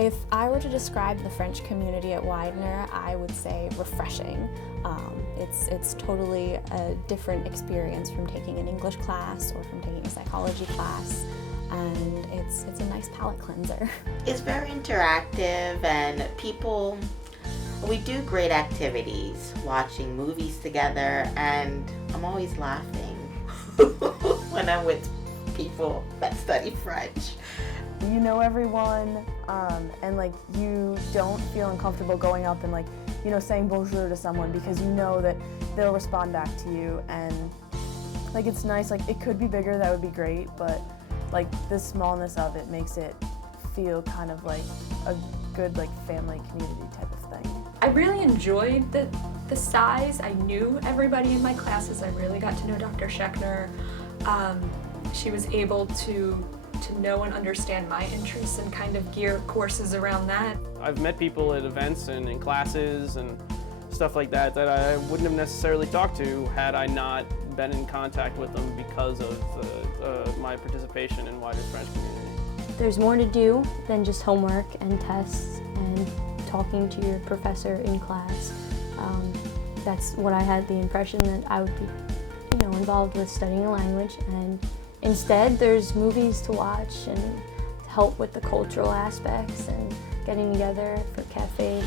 If I were to describe the French community at Widener, I would say refreshing. It's totally a different experience from taking an English class or from taking a psychology class, and it's a nice palate cleanser. It's very interactive, and we do great activities, watching movies together, and I'm always laughing when I'm with people that study French. You know everyone, and like you don't feel uncomfortable going up and saying bonjour to someone, because you know that they'll respond back to you, and like it's nice. Like it could be bigger, that would be great, but like the smallness of it makes it feel kind of like a good family community type of thing. I really enjoyed the size. I knew everybody in my classes. I really got to know Dr. Schechner. She was able to know and understand my interests and kind of gear courses around that. I've met people at events and in classes and stuff like that I wouldn't have necessarily talked to had I not been in contact with them because of my participation in Widener's French community. There's more to do than just homework and tests and talking to your professor in class. That's what I had the impression that I would be, involved with studying a language, and instead there's movies to watch and help with the cultural aspects and getting together for cafe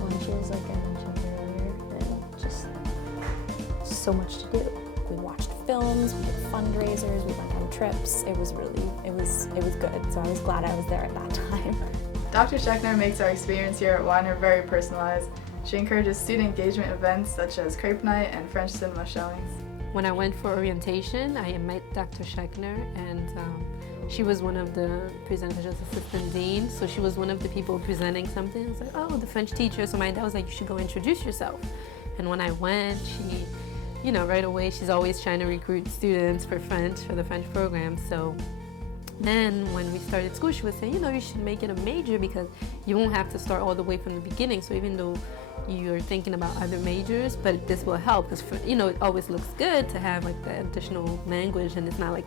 lunches like I mentioned earlier, and just so much to do. We watched films, we did fundraisers, we went on trips. It was good, so I was glad I was there at that time. Dr. Schechner makes our experience here at Widener very personalized. She encourages student engagement events such as crepe night and French cinema showings. When I went for orientation, I met Dr. Schechner, and she was one of the presenters as assistant dean, so she was one of the people presenting something. I was like, oh, the French teacher. So my dad was like, you should go introduce yourself. And when I went, she, right away, she's always trying to recruit students for French, for the French program. So then when we started school, she was saying, you should make it a major because you won't have to start all the way from the beginning. So even though you're thinking about other majors, but this will help because, it always looks good to have like the additional language, and it's not like,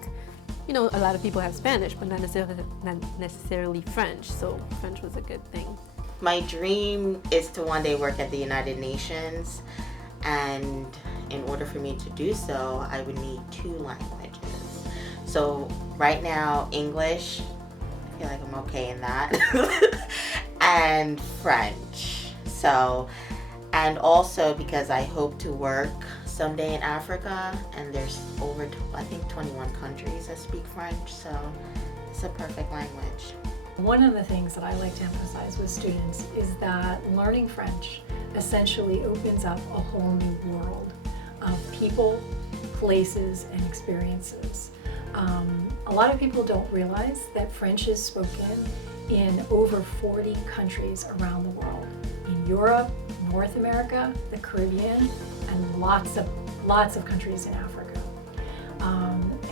a lot of people have Spanish, but not necessarily French. So French was a good thing. My dream is to one day work at the United Nations, and in order for me to do so, I would need 2 languages. So right now, English, I feel like I'm okay in that, and French. So, and also because I hope to work someday in Africa, and there's over, I think, 21 countries that speak French, so it's a perfect language. One of the things that I like to emphasize with students is that learning French essentially opens up a whole new world of people, places, and experiences. A lot of people don't realize that French is spoken in over 40 countries around the world. In Europe, North America, the Caribbean, and lots of countries in Africa.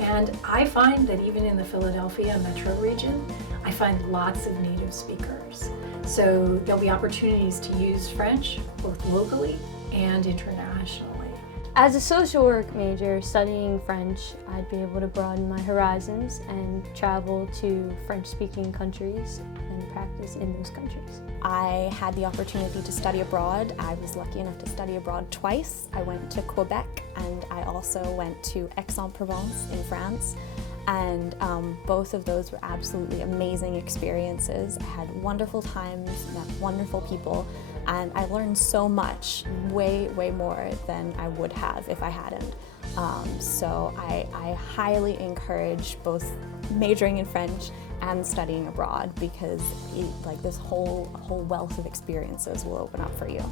And I find that even in the Philadelphia metro region, I find lots of native speakers. So there'll be opportunities to use French both locally and internationally. As a social work major studying French, I'd be able to broaden my horizons and travel to French-speaking countries and practice in those countries. I had the opportunity to study abroad. I was lucky enough to study abroad twice. I went to Quebec, and I also went to Aix-en-Provence in France. And both of those were absolutely amazing experiences. I had wonderful times, met wonderful people, and I learned so much, way more than I would have if I hadn't. So I highly encourage both majoring in French and studying abroad, because this whole wealth of experiences will open up for you.